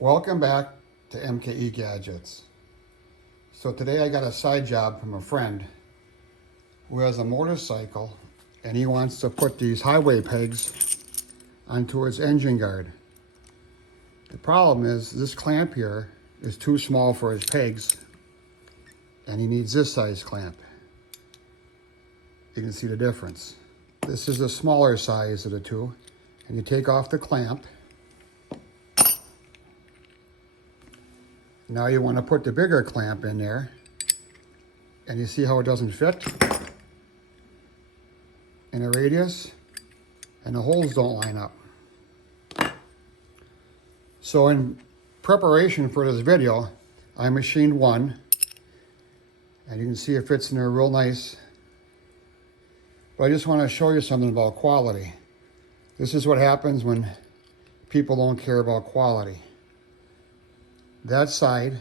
Welcome back to MKE Gadgets. So today I got a side job from a friend who has a motorcycle and he wants to put these highway pegs onto his engine guard. The problem is this clamp here is too small for his pegs and he needs this size clamp. You can see the difference. This is the smaller size of the two, and you take off the clamp. Now you want to put the bigger clamp in there, and you see how it doesn't fit in a radius, and the holes don't line up. So in preparation for this video, I machined one, and you can see it fits in there real nice. But I just want to show you something about quality. This is what happens when people don't care about quality. That side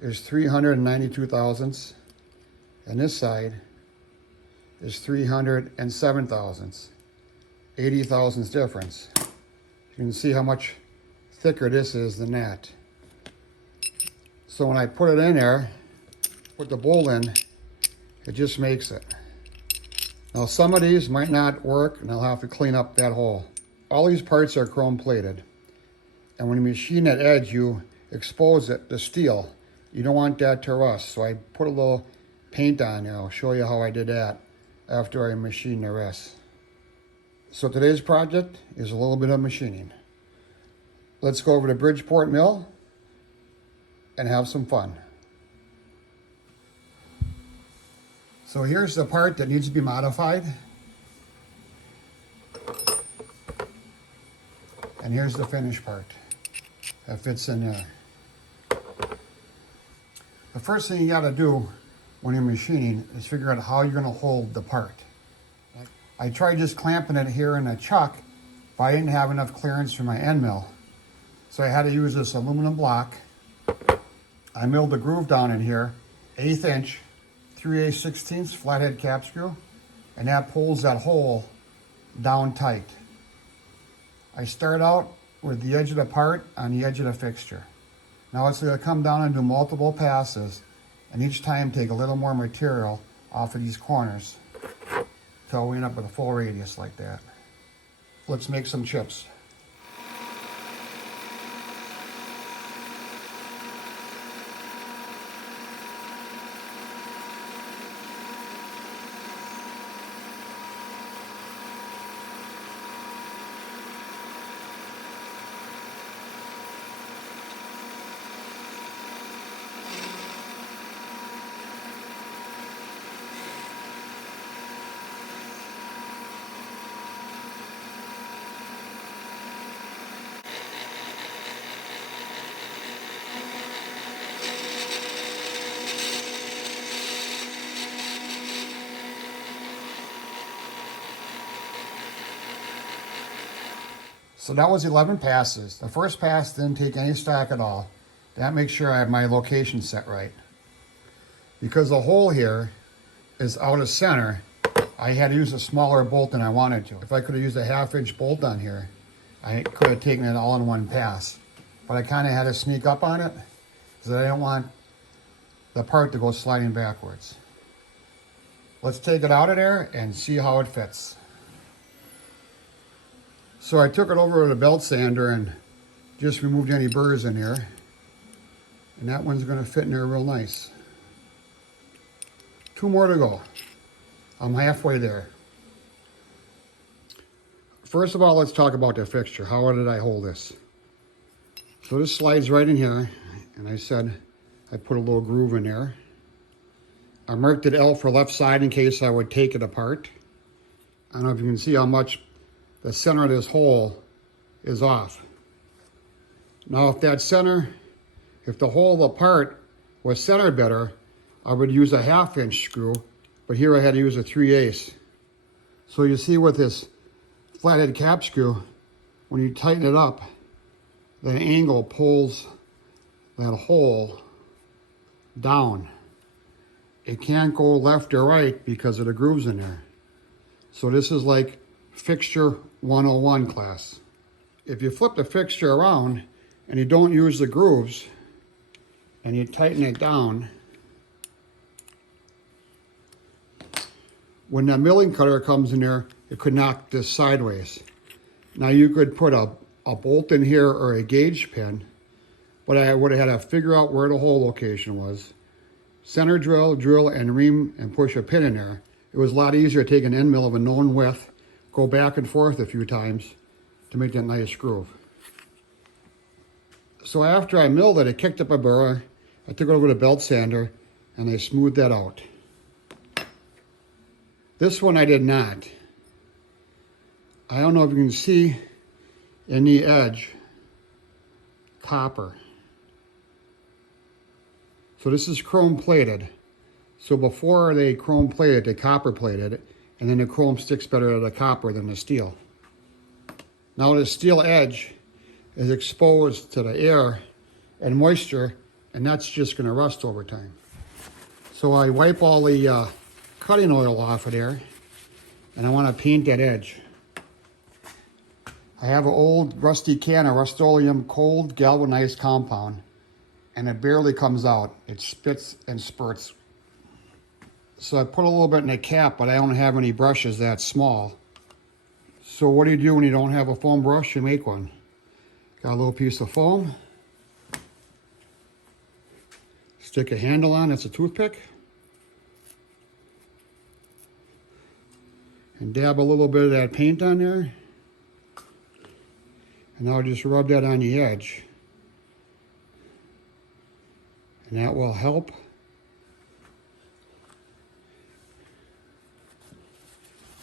is 392 thousandths, and this side is 307 thousandths. 80 thousandths difference. You can see how much thicker this is than that. So when I put it in there, put the bolt in, it just makes it. Now some of these might not work and I'll have to clean up that hole. All these parts are chrome plated. And when you machine that edge, you expose it to steel. You don't want that to rust. So I put a little paint on there. I'll show you how I did that after I machine the rest. So today's project is a little bit of machining. Let's go over to Bridgeport Mill and have some fun. So here's the part that needs to be modified. And here's the finished part that fits in there. The first thing you gotta do when you're machining is figure out how you're gonna hold the part. I tried just clamping it here in a chuck, but I didn't have enough clearance for my end mill. So I had to use this aluminum block. I milled the groove down in here, 1/8 inch, 3/16 flathead cap screw, and that pulls that hole down tight. I start out with the edge of the part on the edge of the fixture. Now it's going to come down and do multiple passes, and each time take a little more material off of these corners until we end up with a full radius like that. Let's make some chips. So that was 11 passes. The first pass didn't take any stock at all. That makes sure I have my location set right. Because the hole here is out of center, I had to use a smaller bolt than I wanted to. If I could have used a 1/2 inch bolt on here, I could have taken it all in one pass. But I kind of had to sneak up on it because I didn't want the part to go sliding backwards. Let's take it out of there and see how it fits. So I took it over with a belt sander and just removed any burrs in here. And that one's going to fit in there real nice. 2 more to go. I'm halfway there. First of all, let's talk about the fixture. How did I hold this? So this slides right in here. And I said I put a little groove in there. I marked it L for left side in case I would take it apart. I don't know if you can see how much the center of this hole is off. Now if the hole of the part was centered better, I would use a 1/2 inch screw, but here I had to use a 3/8. So you see with this flathead cap screw, when you tighten it up, the angle pulls that hole down. It can't go left or right because of the grooves in there. So this is like fixture 101 class. If you flip the fixture around, and you don't use the grooves and you tighten it down, when the milling cutter comes in there, it could knock this sideways. Now you could put a bolt in here or a gauge pin, but I would have had to figure out where the hole location was. Center drill, and ream and push a pin in there. It was a lot easier to take an end mill of a known width, go back and forth a few times to make that nice groove. So after I milled it, I kicked up a burr, I took it over to belt sander, and I smoothed that out. This one I did not. I don't know if you can see in the edge, copper. So this is chrome plated. So before they chrome plated, they copper plated it, and then the chrome sticks better to the copper than the steel. Now the steel edge is exposed to the air and moisture, and that's just going to rust over time. So I wipe all the cutting oil off of there, and I want to paint that edge. I have an old rusty can of Rust-Oleum cold galvanized compound, and it barely comes out. It spits and spurts. So I put a little bit in a cap, but I don't have any brushes that small. So what do you do when you don't have a foam brush? You make one. Got a little piece of foam. Stick a handle on, it's a toothpick. And dab a little bit of that paint on there. And now just rub that on the edge. And that will help.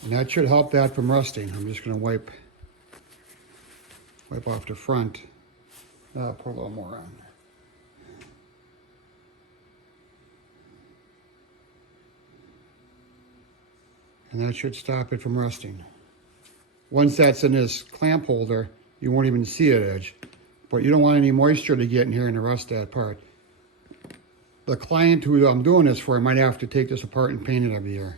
And that should help that from rusting. I'm just going to wipe off the front. Now I'll put a little more on. And that should stop it from rusting. Once that's in this clamp holder, you won't even see that edge. But you don't want any moisture to get in here and to rust that part. The client who I'm doing this for might have to take this apart and paint it every year.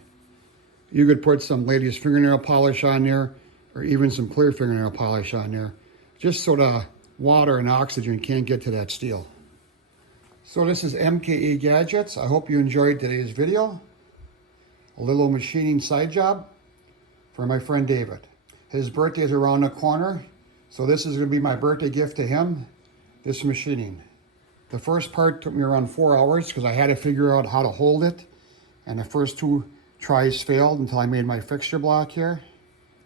You could put some ladies' fingernail polish on there, or even some clear fingernail polish on there, just so the water and oxygen can't get to that steel. So this is MKE Gadgets. I hope you enjoyed today's video. A little machining side job for my friend David. His birthday is around the corner, so this is going to be my birthday gift to him, this machining. The first part took me around 4 hours because I had to figure out how to hold it, and the first 2 tries failed until I made my fixture block here.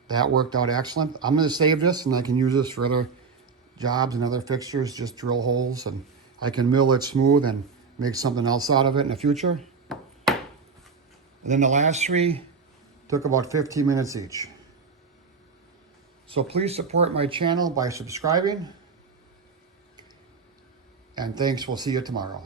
That worked out excellent. I'm going to save this and I can use this for other jobs and other fixtures, just drill holes, and I can mill it smooth and make something else out of it in the future. And then the last 3 took about 15 minutes each. So please support my channel by subscribing. And thanks, we'll see you tomorrow.